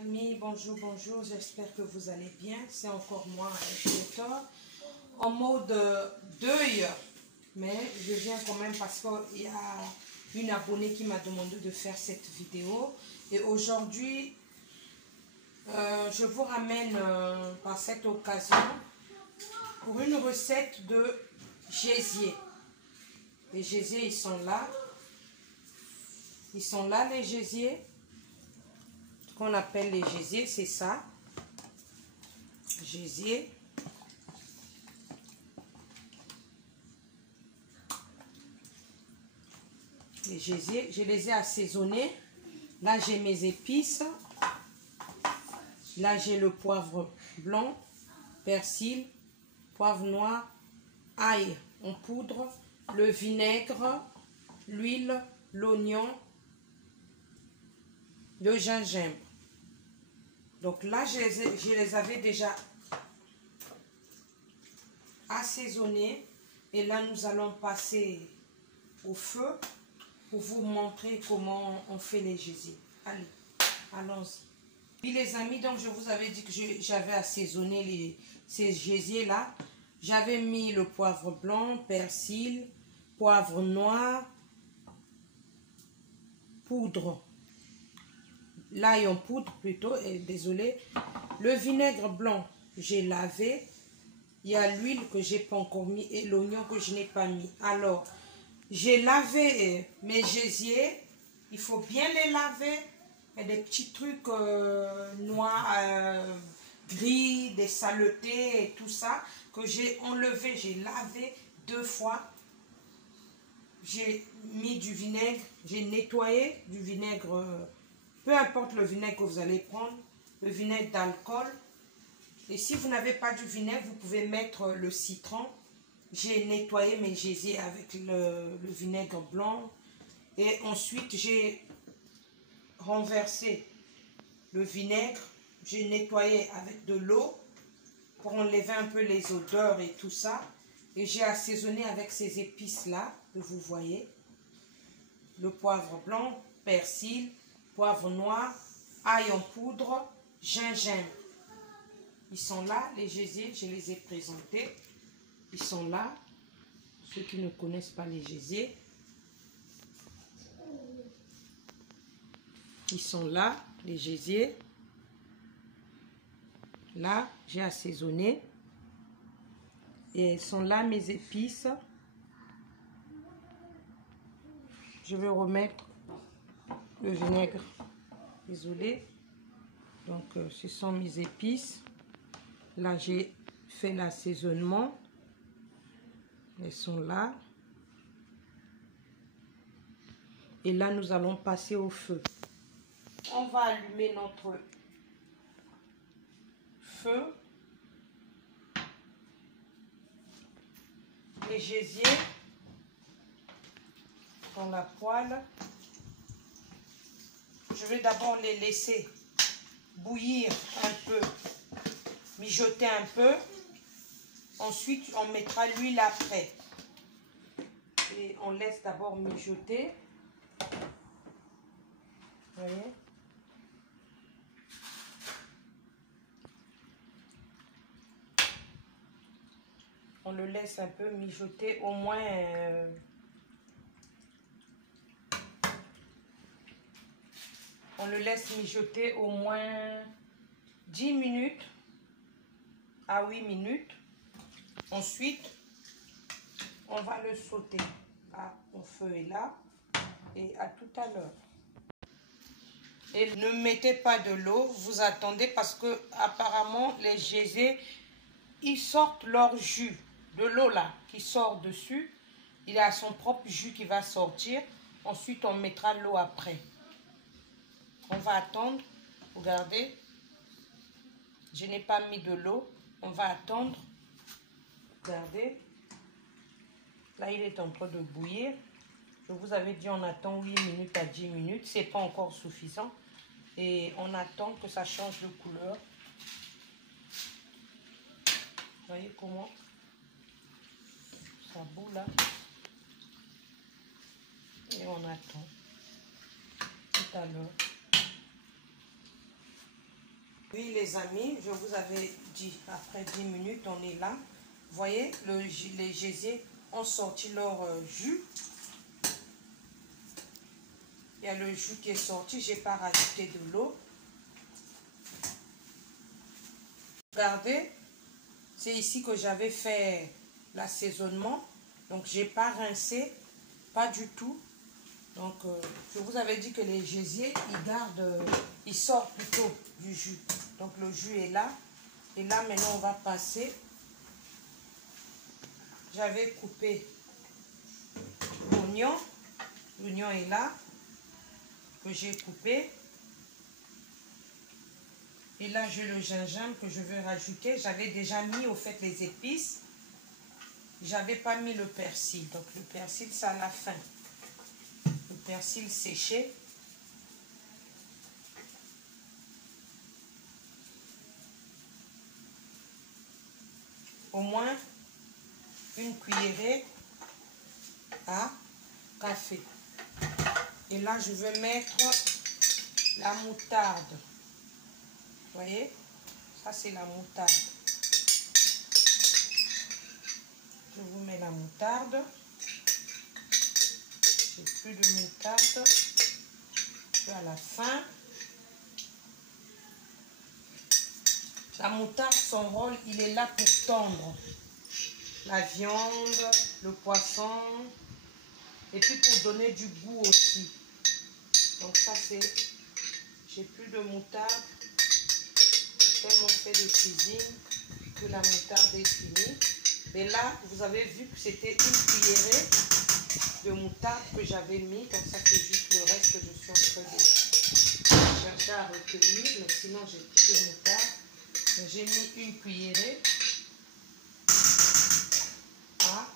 Amis, bonjour, bonjour, j'espère que vous allez bien. C'est encore moi, Hector, en mode deuil, mais je viens quand même parce qu'il y a une abonnée qui m'a demandé de faire cette vidéo. Et aujourd'hui, je vous ramène par cette occasion pour une recette de gésier. Les gésiers, ils sont là. Ils sont là, les gésiers. Qu'on appelle les gésiers, c'est ça. Gésier. Les gésiers, je les ai assaisonnés. Là, j'ai mes épices. Là, j'ai le poivre blanc, persil, poivre noir, ail en poudre, le vinaigre, l'huile, l'oignon, le gingembre. Donc là, je les avais déjà assaisonnés. Et là, nous allons passer au feu pour vous montrer comment on fait les gésiers. Allez, allons-y. Puis les amis, donc je vous avais dit que j'avais assaisonné ces gésiers-là. J'avais mis le poivre blanc, persil, poivre noir, poudre. L'ail en poudre plutôt, désolé. Le vinaigre blanc, j'ai lavé. Il y a l'huile que j'ai pas encore mis et l'oignon que je n'ai pas mis. Alors, j'ai lavé mes gésiers. Il faut bien les laver. Il y a des petits trucs noirs, gris, des saletés et tout ça que j'ai enlevé. J'ai lavé 2 fois. J'ai mis du vinaigre. J'ai nettoyé du vinaigre. Peu importe le vinaigre que vous allez prendre, le vinaigre d'alcool. Et si vous n'avez pas du vinaigre, vous pouvez mettre le citron. J'ai nettoyé mes gésiers avec le vinaigre blanc. Et ensuite, j'ai renversé le vinaigre. J'ai nettoyé avec de l'eau pour enlever un peu les odeurs et tout ça. Et j'ai assaisonné avec ces épices-là que vous voyez. Le poivre blanc, persil, poivre noir, ail en poudre, gingembre. Ils sont là, les gésiers, je les ai présentés. Ils sont là. Ceux qui ne connaissent pas les gésiers. Ils sont là, les gésiers. Là, j'ai assaisonné. Et ils sont là, mes épices. Je vais remettre le vinaigre. Désolé. Donc, ce sont mes épices. Là, j'ai fait l'assaisonnement. Elles sont là. Et là, nous allons passer au feu. On va allumer notre feu. Les gésiers dans la poêle. Je vais d'abord les laisser bouillir un peu, mijoter un peu. Ensuite, on mettra l'huile après. Et on laisse d'abord mijoter. Vous voyez? On le laisse un peu mijoter au moins... on le laisse mijoter au moins 10 minutes à 8 minutes. Ensuite, on va le sauter. Ah, mon feu est là. Et à tout à l'heure. Et ne mettez pas de l'eau. Vous attendez parce que apparemment les gésiers, ils sortent leur jus. De l'eau là qui sort dessus. Il a son propre jus qui va sortir. Ensuite, on mettra l'eau après. On va attendre. Regardez. Je n'ai pas mis de l'eau. On va attendre. Regardez. Là, il est en train de bouillir. Je vous avais dit, on attend 8 minutes à 10 minutes. Ce n'est pas encore suffisant. Et on attend que ça change de couleur. Vous voyez comment ça bout là. Et on attend. Tout à l'heure. Oui les amis, je vous avais dit, après 10 minutes, on est là. Vous voyez, les gésiers ont sorti leur jus. Il y a le jus qui est sorti, je n'ai pas rajouté de l'eau. Regardez, c'est ici que j'avais fait l'assaisonnement. Donc, je n'ai pas rincé, pas du tout. Donc, je vous avais dit que les gésiers, ils sortent plutôt du jus. Donc, le jus est là. Et là, maintenant, on va passer. J'avais coupé l'oignon. L'oignon est là, que j'ai coupé. Et là, j'ai le gingembre que je veux rajouter. J'avais déjà mis, au fait, les épices. J'avais pas mis le persil. Donc, le persil, c'est à la fin. Le persil séché. Au moins une cuillerée à café. Et là, je vais mettre la moutarde. Vous voyez? Ça, c'est la moutarde. Je vous mets la moutarde. J'ai plus de moutarde. Puis à la fin. La moutarde, son rôle, il est là pour tondre la viande, le poisson, et puis pour donner du goût aussi. Donc ça, c'est... J'ai plus de moutarde. J'ai tellement fait de cuisine que la moutarde est finie. Et là, vous avez vu que c'était une cuillerée de moutarde que j'avais mis. Donc ça, c'est juste le reste que je suis en train de chercher à retenir. Mais sinon, j'ai plus de moutarde. J'ai mis une cuillerée à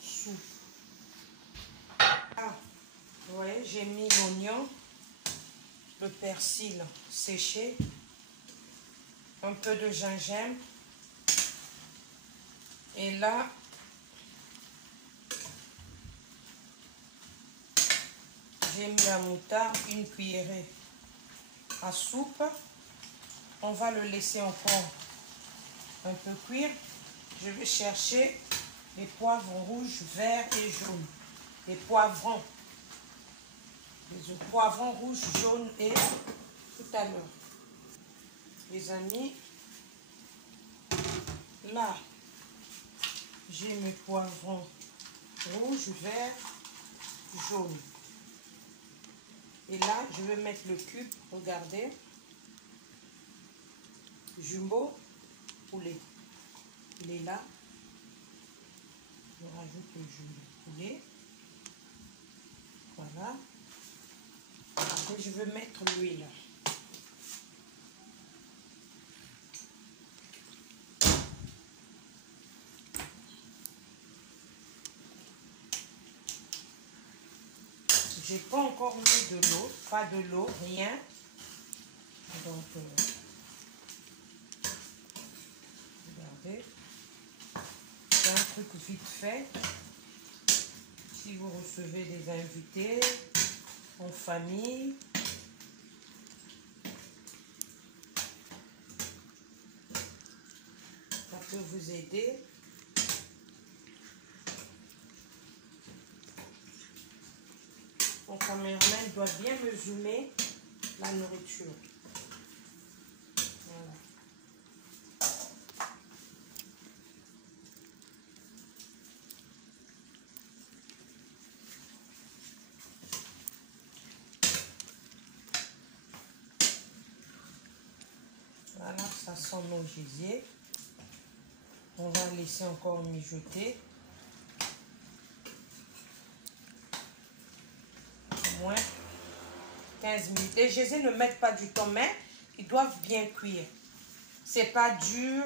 soupe. Ah, vous voyez, j'ai mis l'oignon, le persil séché, un peu de gingembre. Et là, j'ai mis la moutarde, une cuillerée à soupe. On va le laisser encore un peu cuire. Je vais chercher les poivrons rouges, verts et jaunes. Les poivrons. Les poivrons rouges, jaunes et tout à l'heure. Les amis, là, j'ai mes poivrons rouges, verts, jaunes. Et là, je vais mettre le cube, regardez. Jumbo poulet. Il est là. Je rajoute le jumbo poulet. Voilà. Après, je vais mettre l'huile. J'ai pas encore mis de l'eau, pas de l'eau, rien. Donc, regardez. C'est un truc vite fait. Si vous recevez des invités en famille, ça peut vous aider. Mon caméraman doit bien me zoomer la nourriture. Voilà. Voilà, ça sent nos gésiers. On va laisser encore mijoter. Au moins 15 minutes. Les gésiers ne mettent pas du temps, mais ils doivent bien cuire. C'est pas dur.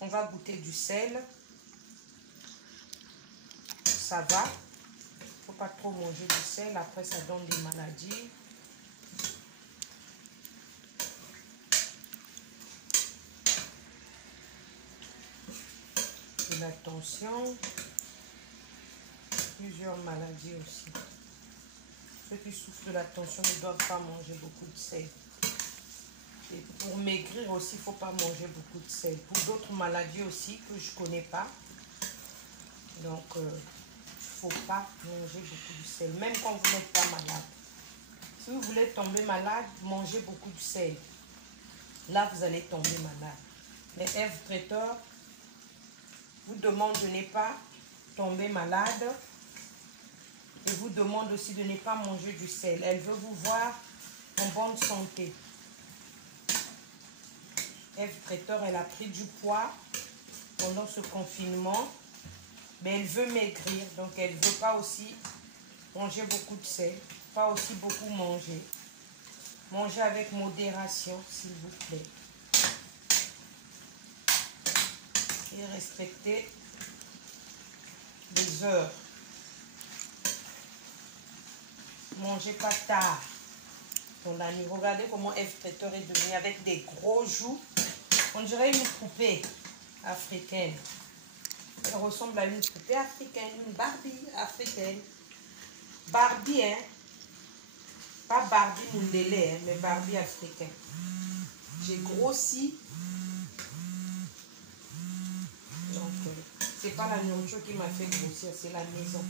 On va goûter du sel. Ça va. Faut pas trop manger du sel. Après, ça donne des maladies. Et la tension. Plusieurs maladies aussi. Ceux qui souffrent de la tension ne doivent pas manger beaucoup de sel. Et pour maigrir aussi, il ne faut pas manger beaucoup de sel. Pour d'autres maladies aussi que je ne connais pas. Donc, il ne faut pas manger beaucoup de sel. Même quand vous n'êtes pas malade. Si vous voulez tomber malade, mangez beaucoup de sel. Là, vous allez tomber malade. Mais Ève Traiteur vous demande de ne pas tomber malade. Et vous demande aussi de ne pas manger du sel. Elle veut vous voir en bonne santé. Ève Traiteur, elle a pris du poids pendant ce confinement. Mais elle veut maigrir. Donc, elle ne veut pas aussi manger beaucoup de sel. Pas aussi beaucoup manger. Mangez avec modération, s'il vous plaît. Et respectez les heures. Mangez pas tard. Dans la nuit. Regardez comment Ève Traiteur est devenue avec des gros joues. On dirait une poupée africaine. Elle ressemble à une poupée africaine, une Barbie africaine. Barbie, hein? Pas Barbie Mundele, hein, mais Barbie africaine. J'ai grossi. Donc, c'est pas la nourriture qui m'a fait grossir, c'est la maison.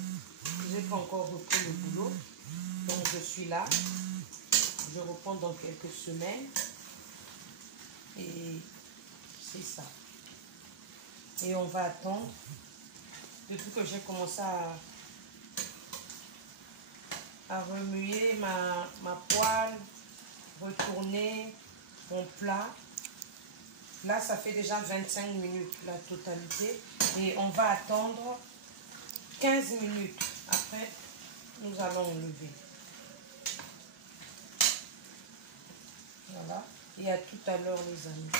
Je n'ai pas encore repris le boulot. Donc, je suis là. Je reprends dans quelques semaines. Et c'est ça. Et on va attendre. Depuis que j'ai commencé à remuer ma poêle, retourner mon plat. Là, ça fait déjà 25 minutes la totalité. Et on va attendre 15 minutes. Après, nous allons enlever. Voilà. Et à tout à l'heure, les amis.